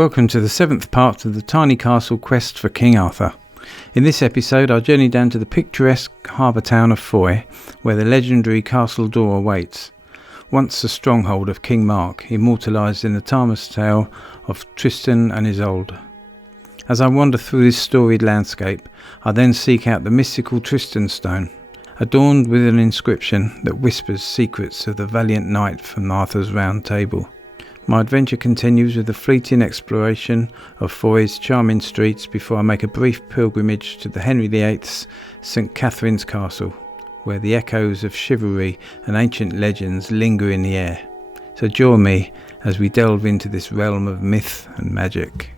Welcome to the 7th part of the Tiny Castle quest for King Arthur. In this episode I journey down to the picturesque harbour town of Fowey, where the legendary Castle Dore awaits, once the stronghold of King Mark, immortalized in the timeless tale of Tristan and Isolde. As I wander through this storied landscape, I then seek out the mystical Tristan Stone, adorned with an inscription that whispers secrets of the valiant knight from Arthur's Round Table. My adventure continues with a fleeting exploration of Fowey's charming streets before I make a brief pilgrimage to the Henry VIII's St. Catherine's Castle, where the echoes of chivalry and ancient legends linger in the air. So join me as we delve into this realm of myth and magic.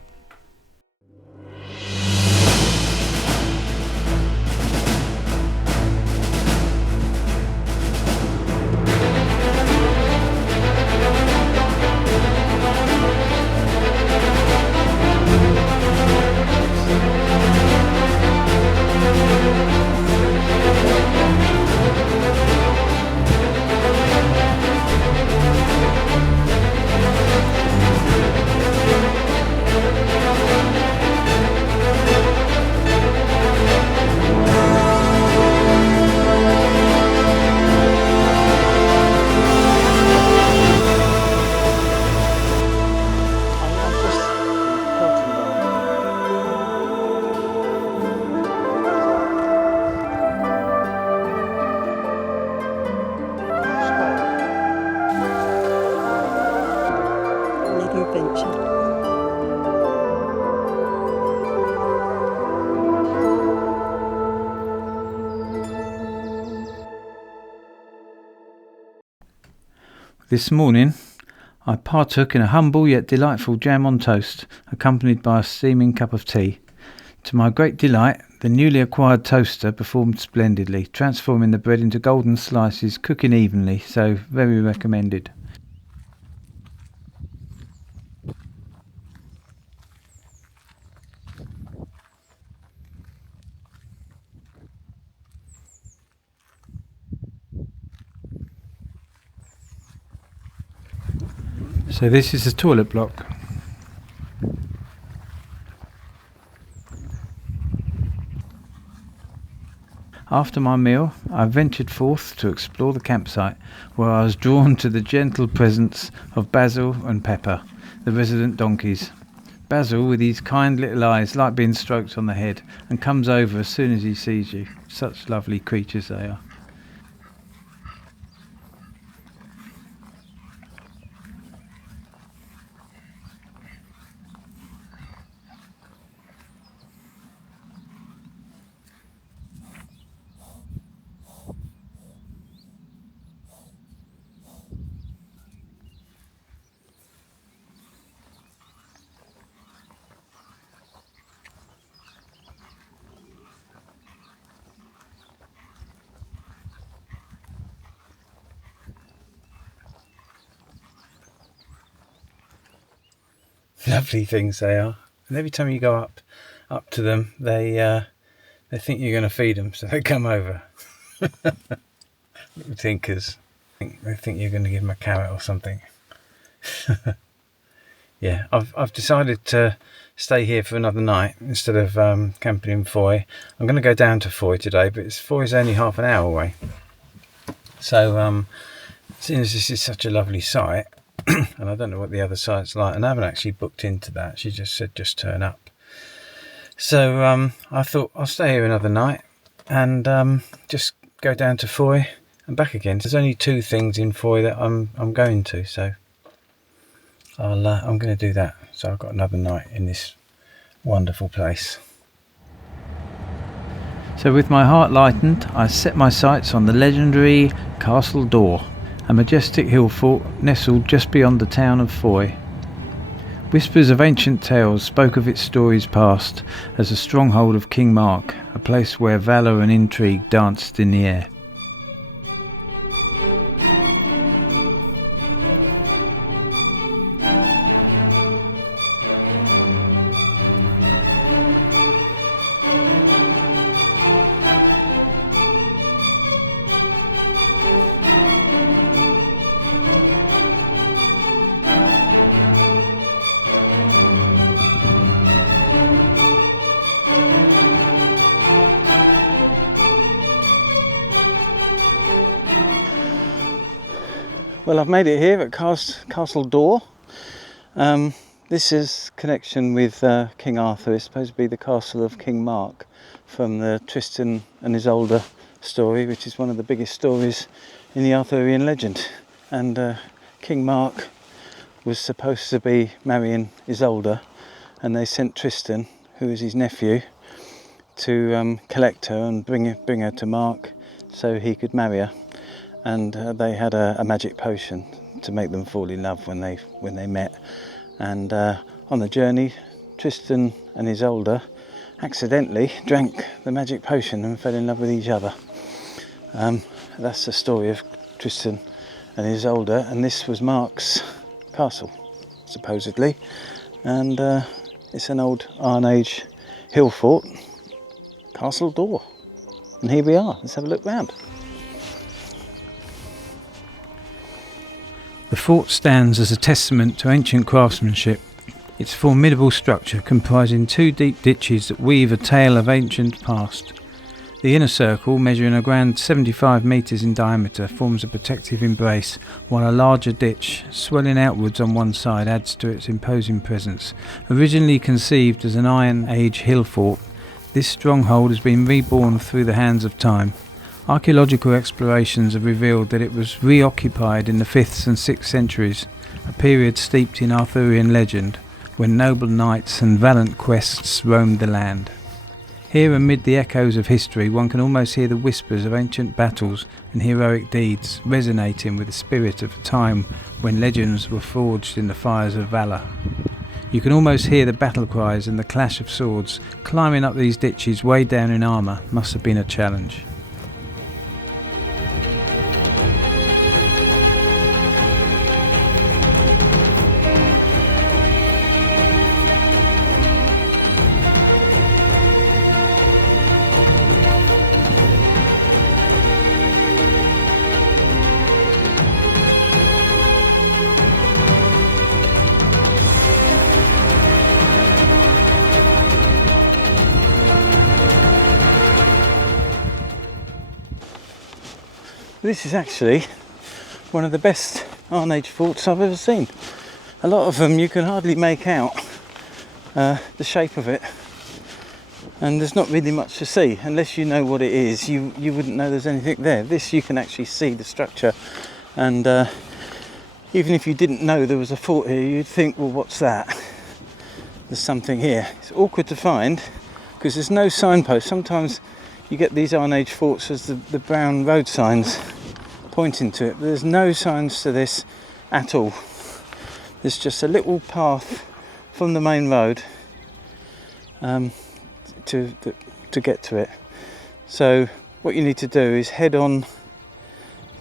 This morning I partook in a humble yet delightful jam on toast, accompanied by a steaming cup of tea. To my great delight, the newly acquired toaster performed splendidly, transforming the bread into golden slices, cooking evenly, so very recommended. So this is the toilet block. After my meal, I ventured forth to explore the campsite, where I was drawn to the gentle presence of Basil and Pepper, the resident donkeys. Basil, with his kind little eyes, like being stroked on the head, and comes over as soon as he sees you. Such lovely creatures they are. Lovely things they are, and every time you go up to them, they think you're going to feed them, so they come over. Little tinkers. They think you're going to give them a carrot or something. Yeah, I've decided to stay here for another night instead of camping in Fowey. I'm going to go down to Fowey today, but Fowey's only half an hour away. So seeing as this is such a lovely site, and I don't know what the other site's like, and I haven't actually booked into that. She just said just turn up. So I thought I'll stay here another night and just go down to Fowey and back again. There's only 2 things in Fowey that I'm going to, so I'm going to do that. So I've got another night in this wonderful place. So with my heart lightened, I set my sights on the legendary Castle Dore, a majestic hill fort nestled just beyond the town of Fowey. Whispers of ancient tales spoke of its stories past as a stronghold of King Mark, a place where valor and intrigue danced in the air. Well, I've made it here at Castle Dore. This is connection with King Arthur. It's supposed to be the castle of King Mark from the Tristan and Isolde story, which is one of the biggest stories in the Arthurian legend. And King Mark was supposed to be marrying Isolde, and they sent Tristan, who is his nephew, to collect her and bring her to Mark so he could marry her. And they had a magic potion to make them fall in love when they met. And on the journey, Tristan and Isolde accidentally drank the magic potion and fell in love with each other. That's the story of Tristan and Isolde, and this was Mark's castle, supposedly. And it's an old Iron Age hill fort, Castle Dore. And here we are. Let's have a look round. The fort stands as a testament to ancient craftsmanship. Its formidable structure comprising two deep ditches that weave a tale of ancient past. The inner circle, measuring a grand 75 metres in diameter, forms a protective embrace, while a larger ditch, swelling outwards on one side, adds to its imposing presence. Originally conceived as an Iron Age hill fort, this stronghold has been reborn through the hands of time. Archaeological explorations have revealed that it was reoccupied in the 5th and 6th centuries, a period steeped in Arthurian legend, when noble knights and valiant quests roamed the land. Here, amid the echoes of history, one can almost hear the whispers of ancient battles and heroic deeds resonating with the spirit of a time when legends were forged in the fires of valor. You can almost hear the battle cries and the clash of swords. Climbing up these ditches way down in armour must have been a challenge. This is actually one of the best Iron Age forts I've ever seen. A lot of them you can hardly make out the shape of it, and there's not really much to see unless you know what it is. You wouldn't know there's anything there. This you can actually see the structure, and even if you didn't know there was a fort here, you'd think, well, what's that? There's something here. It's awkward to find because there's no signpost. Sometimes you get these Iron Age forts as the brown road signs pointing to it, but there's no signs to this at all. There's just a little path from the main road to get to it. So what you need to do is head on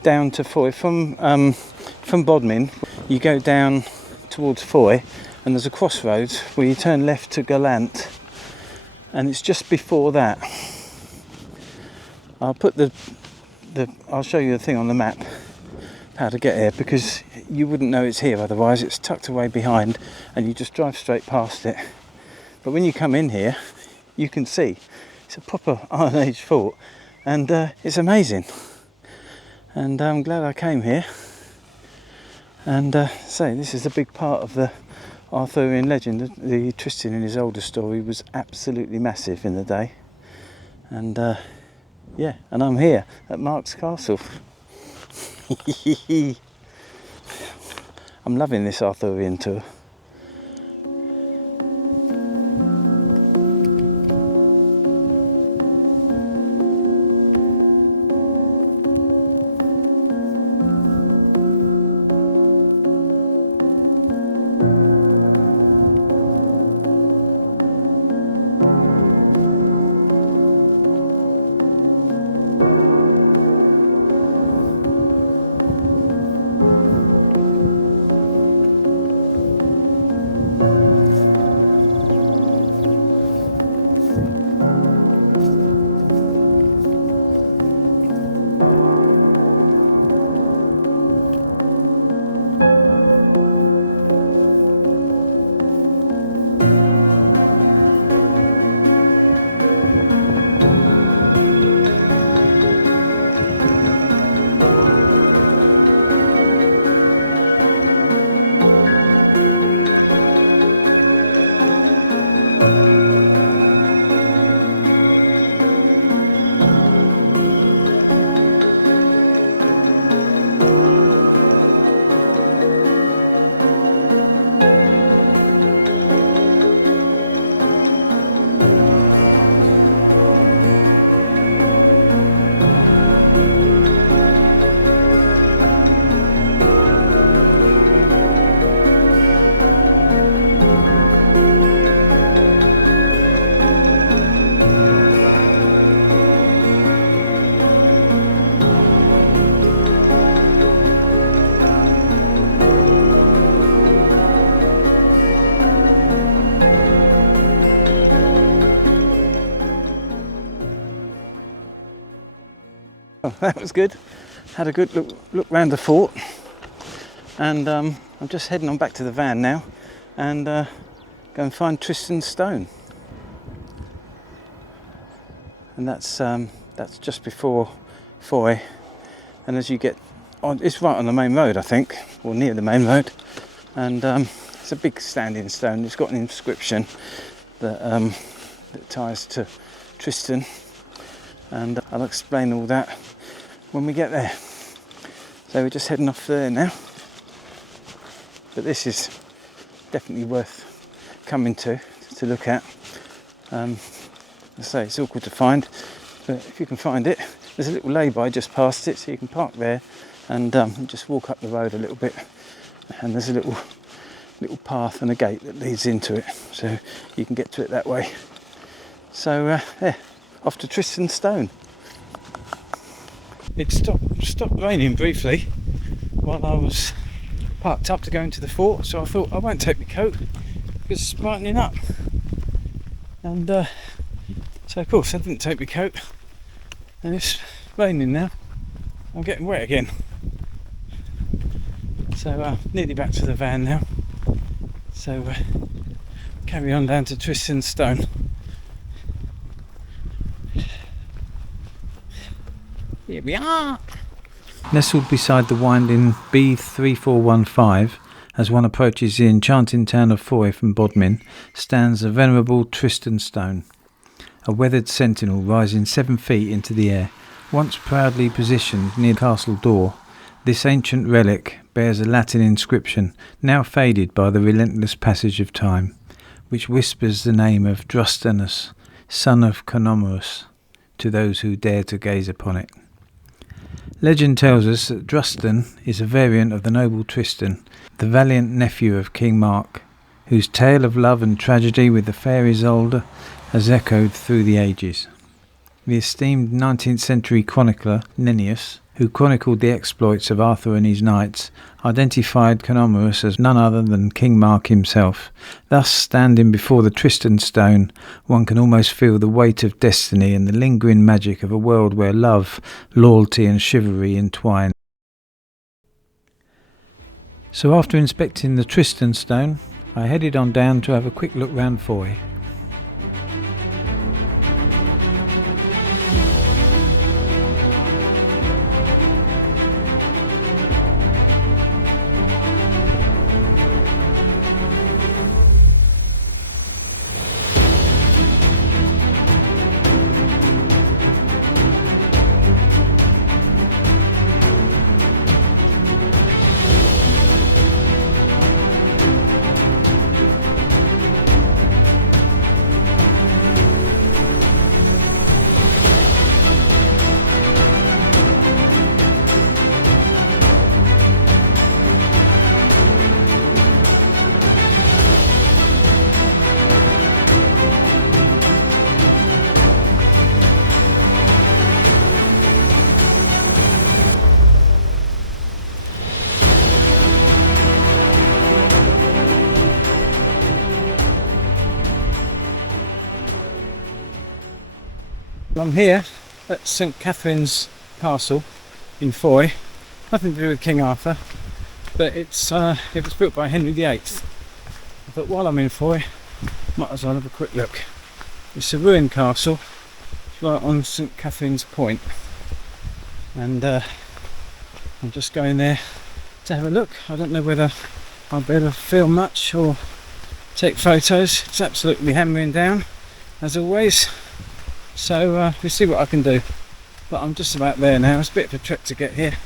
down to Fowey from Bodmin. You go down towards Fowey, and there's a crossroads where you turn left to Gallant, and it's just before that. I'll put I'll show you the thing on the map, how to get here, because you wouldn't know it's here otherwise. It's tucked away behind and you just drive straight past it. But when you come in here, you can see it's a proper Iron Age fort, and it's amazing. And I'm glad I came here. And this is a big part of the Arthurian legend. The Tristan and Isolde story was absolutely massive in the day. And and I'm here at Mark's castle. I'm loving this Arthurian tour. Well, that was good. Had a good look round the fort, and I'm just heading on back to the van now and go and find Tristan Stone. And that's just before Fowey, and as you get on, it's right on the main road, I think, or near the main road, and it's a big standing stone. It's got an inscription that ties to Tristan, and I'll explain all that when we get there. So we're just heading off there now, but this is definitely worth coming to look at. I say it's awkward to find, but if you can find it, there's a little lay-by just past it, so you can park there and just walk up the road a little bit, and there's a little path and a gate that leads into it, so you can get to it that way. So yeah, off to Tristan Stone. It stopped raining briefly while I was parked up to go into the fort, so I thought I won't take my coat because it's brightening up, and so of course I didn't take my coat, and it's raining now. I'm getting wet again, so nearly back to the van now, so carry on down to Tristan Stone. Here we are! Nestled beside the winding B3415, as one approaches the enchanting town of Fowey from Bodmin, stands the venerable Tristan Stone, a weathered sentinel rising 7 feet into the air. Once proudly positioned near Castle Dore, this ancient relic bears a Latin inscription, now faded by the relentless passage of time, which whispers the name of Drustanus, son of Conomerus, to those who dare to gaze upon it. Legend tells us that Tristan is a variant of the noble Tristan, the valiant nephew of King Mark, whose tale of love and tragedy with the fair Isolde has echoed through the ages. The esteemed 19th century chronicler Nennius, who chronicled the exploits of Arthur and his knights, identified Conomerus as none other than King Mark himself. Thus, standing before the Tristan Stone, one can almost feel the weight of destiny and the lingering magic of a world where love, loyalty and chivalry entwine. So after inspecting the Tristan Stone, I headed on down to have a quick look round Fowey. I'm here at St Catherine's Castle in Fowey. Nothing to do with King Arthur, but it was built by Henry VIII. I thought while I'm in Fowey, might as well have a quick look. It's a ruined castle, it's right on St Catherine's Point, and I'm just going there to have a look. I don't know whether I'll be able to film much or take photos. It's absolutely hammering down as always. So we'll see what I can do, but I'm just about there now. It's a bit of a trek to get here,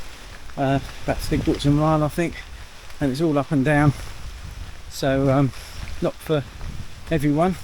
about 3/4 mile I think, and it's all up and down, so not for everyone.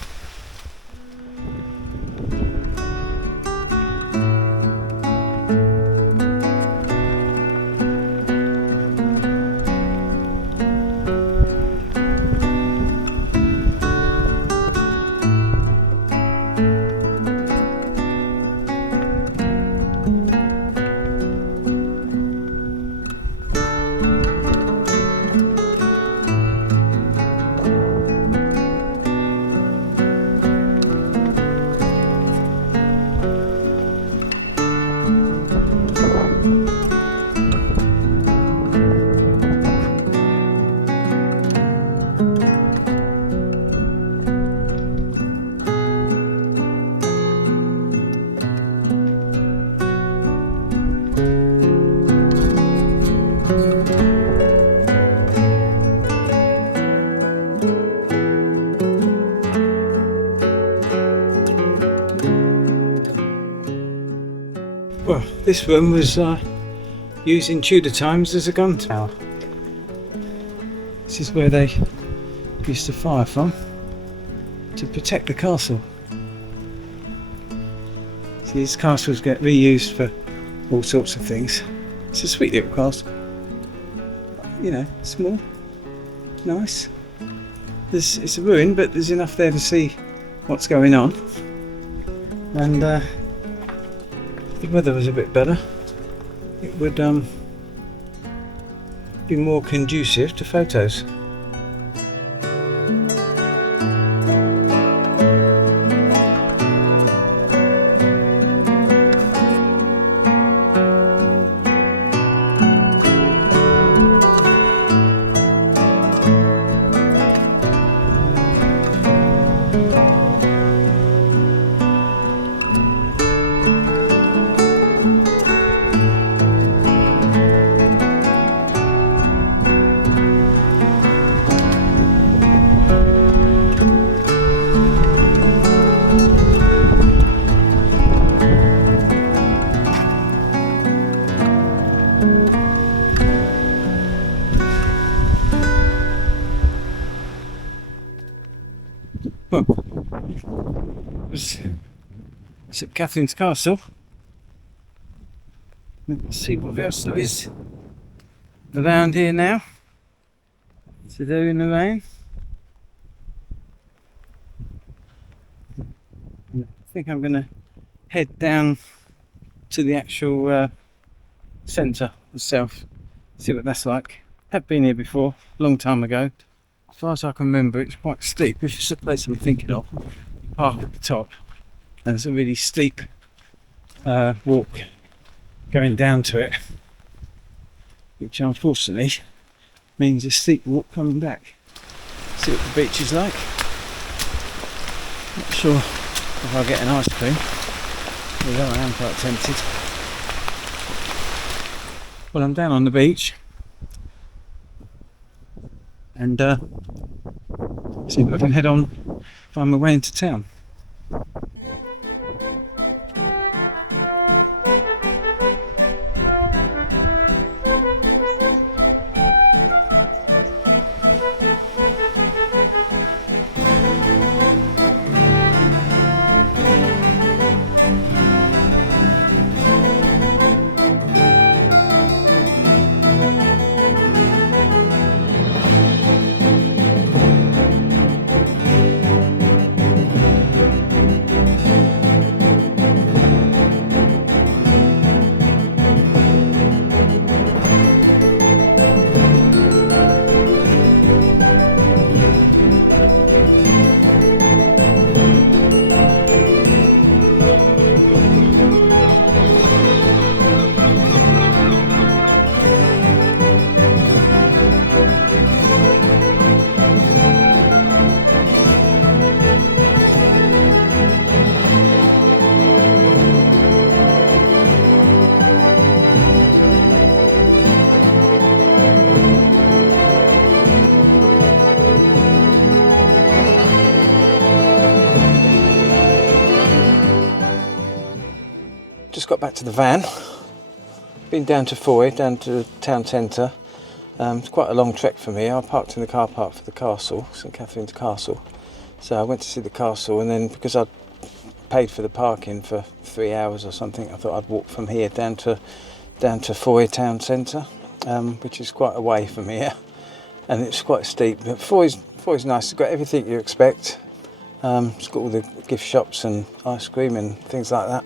This room was used in Tudor times as a gun tower. This is where they used to fire from to protect the castle. See, these castles get reused for all sorts of things. It's a sweet little castle. You know, small, nice. It's a ruin, but there's enough there to see what's going on. And if the weather was a bit better, it would be more conducive to photos. Well, it's at Catherine's Castle. Let's see what else there is around here now to do in the rain. I think I'm going to head down to the actual centre itself, see what that's like. I've been here before, a long time ago. As far as I can remember, it's quite steep. If it's the place I'm thinking of, you park at the top, and there's a really steep walk going down to it, which unfortunately means a steep walk coming back. See what the beach is like. Not sure if I'll get an ice cream, although I am quite tempted. Well, I'm down on the beach, and see if I can head on, find my way into town. Just got back to the van, been down to Fowey, down to the town centre. It's quite a long trek from here. I parked in the car park for the castle, St Catherine's Castle. So I went to see the castle, and then because I'd paid for the parking for 3 hours or something, I thought I'd walk from here down to Fowey town centre, which is quite away from here, and it's quite steep. But Fowey's nice. It's got everything you expect. It's got all the gift shops and ice cream and things like that.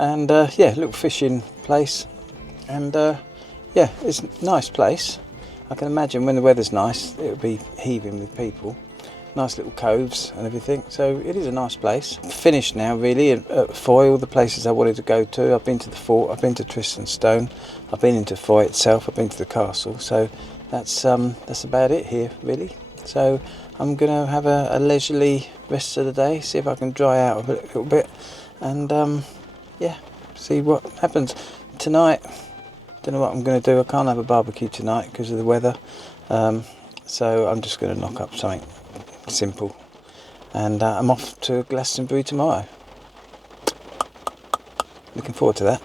And yeah, little fishing place, and yeah, it's a nice place. I can imagine when the weather's nice, it'll be heaving with people. Nice little coves and everything, so it is a nice place. Finished now, really, at Fowey, all the places I wanted to go to. I've been to the fort, I've been to Tristan Stone, I've been into Fowey itself, I've been to the castle, so that's about it here, really. So I'm going to have a leisurely rest of the day, see if I can dry out a little bit, and yeah, see what happens tonight. Don't know what I'm going to do. I can't have a barbecue tonight because of the weather, so I'm just going to knock up something simple, and I'm off to Glastonbury tomorrow. Looking forward to that.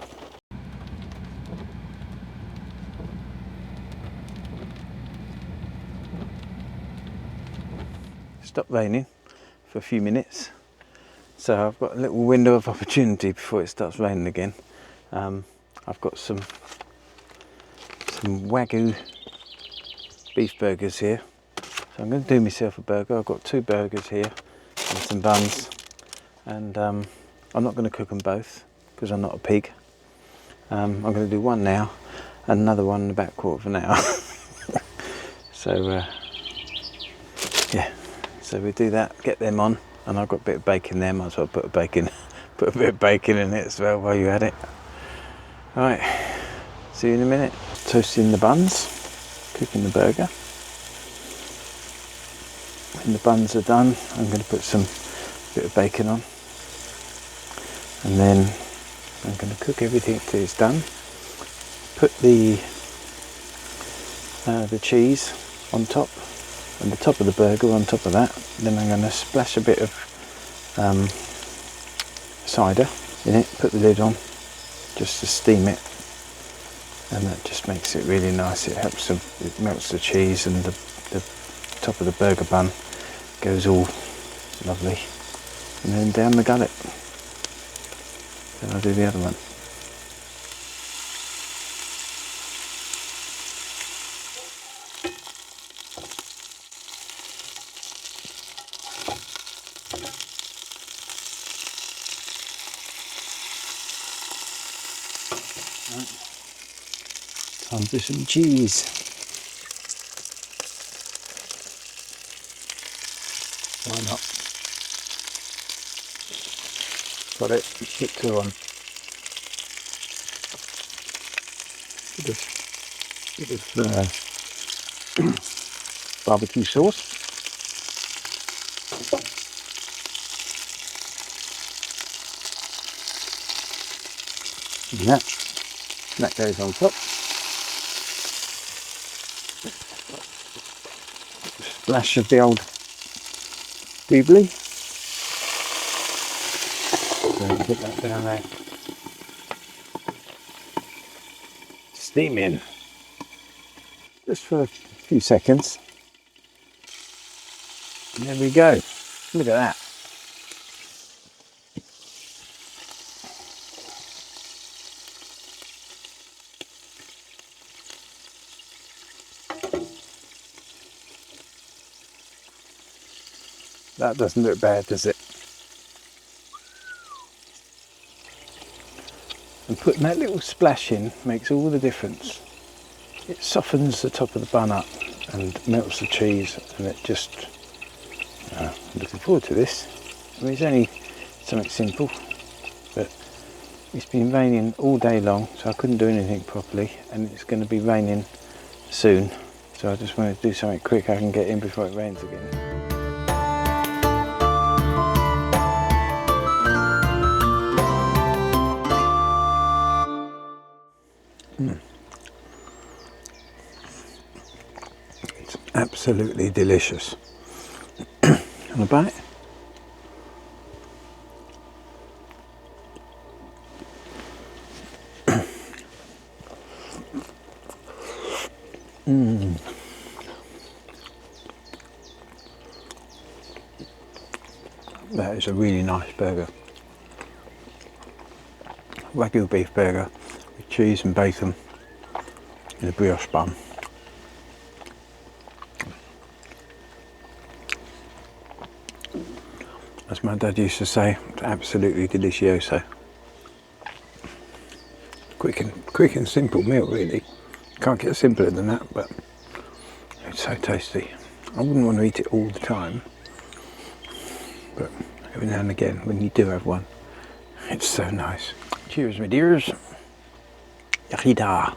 stopped raining for a few minutes, so I've got a little window of opportunity before it starts raining again. I've got some Wagyu beef burgers here, so I'm going to do myself a burger. I've got 2 burgers here and some buns, and I'm not going to cook them both because I'm not a pig. I'm going to do one now and another one in about a quarter of an hour. So yeah, so we do that, get them on, and I've got a bit of bacon there. Might as well put a bit of bacon in it as well while you're at it. Alright, see you in a minute. Toasting the buns, cooking the burger. When the buns are done, I'm going to put some bit of bacon on, and then I'm going to cook everything till it's done. Put the cheese on top, and the top of the burger on top of that. Then I'm going to splash a bit of cider in it, put the lid on just to steam it, and that just makes it really nice. It helps it melts the cheese, and the top of the burger bun goes all lovely. And then down the gullet. Then I'll do the other one. Time for some cheese. Why not? Got it. Put 2 on. Bit of barbecue sauce. And that goes on top. Splash of the old doobly. So put that down there. Steam in. Just for a few seconds. And there we go. Look at that. That doesn't look bad, does it? And putting that little splash in makes all the difference. It softens the top of the bun up and melts the cheese, and it just... I'm looking forward to this. I mean, it's only something simple, but it's been raining all day long, so I couldn't do anything properly, and it's going to be raining soon, so I just wanted to do something quick I can get in before it rains again. It's absolutely delicious. And a bite. That is a really nice burger. Wagyu beef burger with cheese and bacon in a brioche bun. As my dad used to say, it's absolutely delicioso. Quick and simple meal, really. Can't get simpler than that, but it's so tasty. I wouldn't want to eat it all the time, but every now and again, when you do have one, it's so nice. Cheers, my dears. Yachida.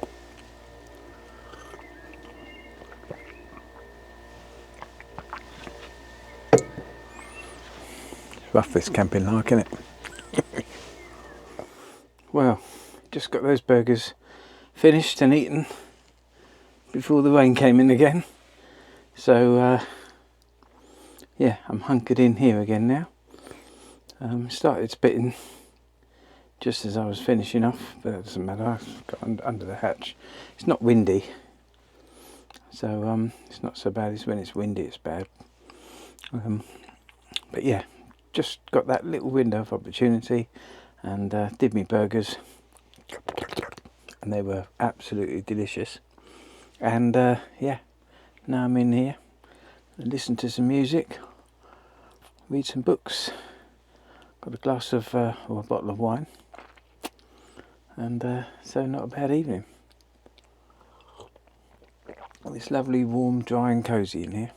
Rough this camping like, isn't it? Well, just got those burgers finished and eaten before the rain came in again. So yeah, I'm hunkered in here again now. Started spitting just as I was finishing off, but that doesn't matter. I've got under the hatch. It's not windy, so it's not so bad. It's when it's windy it's bad. But yeah, just got that little window of opportunity and did me burgers, and they were absolutely delicious. And yeah, now I'm in here and listen to some music, read some books, got a glass of or a bottle of wine, and so not a bad evening. It's lovely, warm, dry and cosy in here.